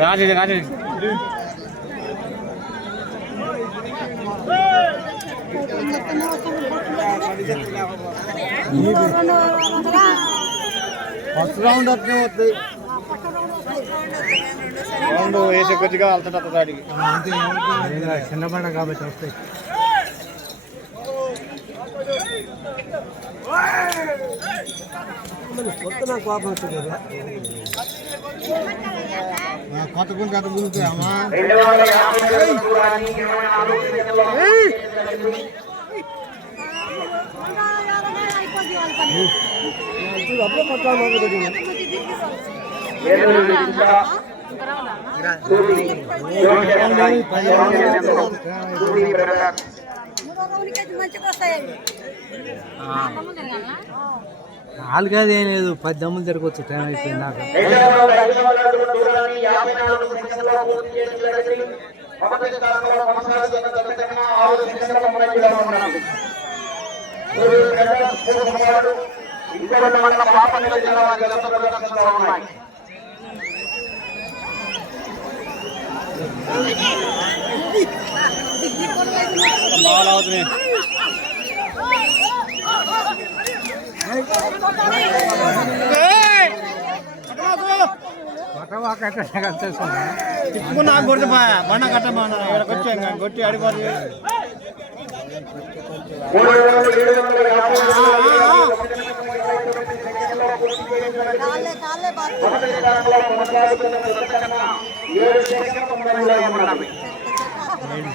రాజు రాజు first round అట్నే వస్తాయి. Round వేసే కొద్దిగా వెళ్తుంట దాడికి చిన్నపడ కాబట్టి వస్తాయి. కొత్త నాకు కోపం వచ్చింది కదా, కొత్త గుంటే అటు గుంటామా అప్పుడే కొట్టాలి. నాలుగైదు ఏం లేదు, 10 దమ్ములు జరగవచ్చు. టైం అయిపోయింది నాకు. నాకు కొడుతు బండ కట్టమన్నా ఇక్కడికి వచ్చా కొట్టి అడిపోతుంది.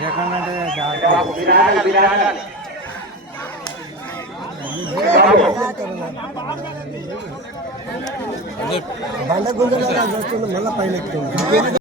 సెకండ్ అంటే బండ గుంజలు చూస్తుంది, మళ్ళీ పైన ఎక్కుతుంది.